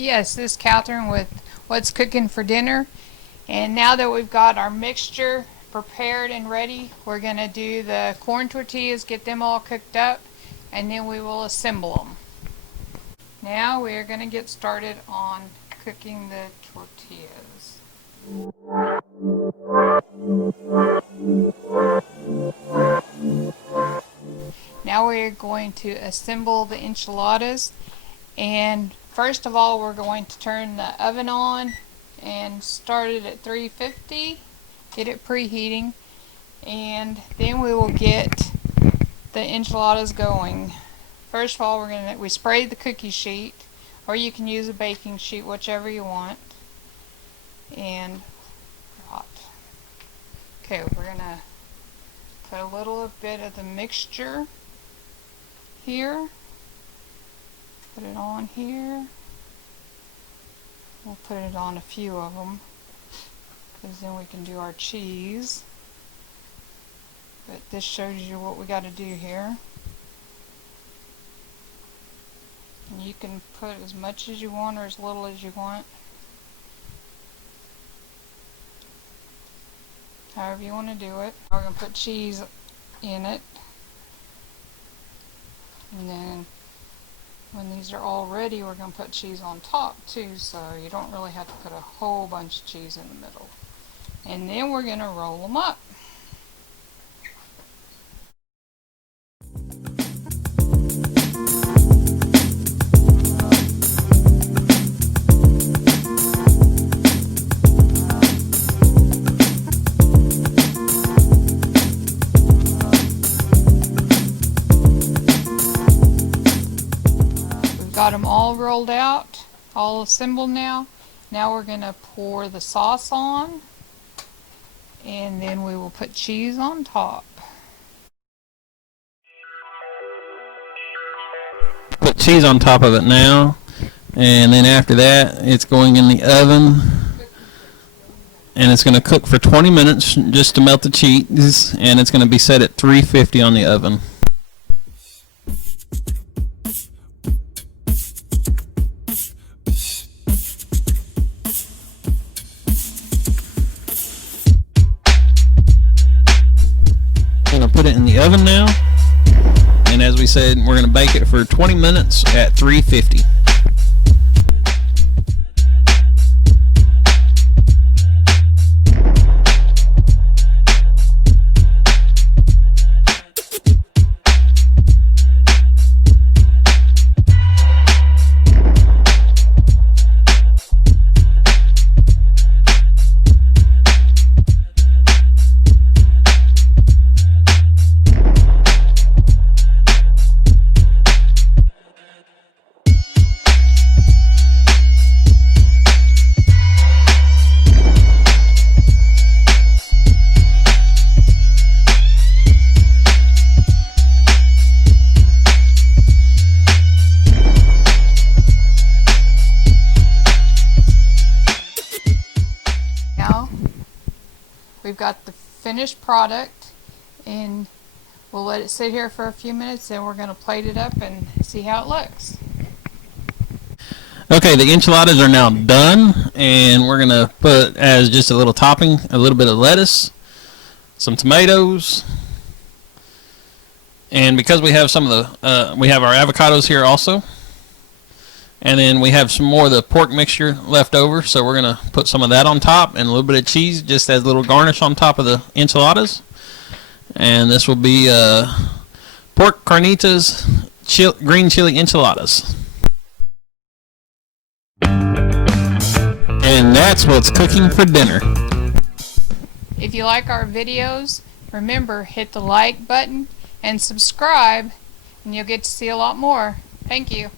Yes, this is Katherine with What's Cooking for Dinner. And now that we've got our mixture prepared and ready, we're going to do the corn tortillas, get them all cooked up, and then we will assemble them. Now we are going to get started on cooking the tortillas. Now we are going to assemble the enchiladas, and first of all we're going to turn the oven on and start it at 350, get it preheating, and then we will get the enchiladas going. First of all we spray the cookie sheet, or you can use a baking sheet, whichever you want, and hot. Okay, we're going to put a little bit of the mixture here. Put it on here. We'll put it on a few of them, because then we can do our cheese. But this shows you what we got to do here. And you can put as much as you want or as little as you want. However you want to do it. We're going to put cheese in it. And then when these are all ready, we're going to put cheese on top too, so you don't really have to put a whole bunch of cheese in the middle. And then we're going to roll them up. Got them all rolled out, all assembled now. Now we're going to pour the sauce on, and then we will put cheese on top. Put cheese on top of it now, and then after that it's going in the oven, and it's going to cook for 20 minutes just to melt the cheese, and it's going to be set at 350 on the oven. Put it in the oven now, and as we said, we're going to bake it for 20 minutes at 350. We've got the finished product, and we'll let it sit here for a few minutes, and we're going to plate it up and see how it looks. Okay, the enchiladas are now done, and we're going to put as just a little topping a little bit of lettuce, some tomatoes, and because we have some of the we have our avocados here also, and then we have some more of the pork mixture left over, so we're going to put some of that on top and a little bit of cheese just as a little garnish on top of the enchiladas. And this will be pork carnitas green chili enchiladas. And that's what's cooking for dinner. If you like our videos, remember, hit the like button and subscribe, and you'll get to see a lot more. Thank you.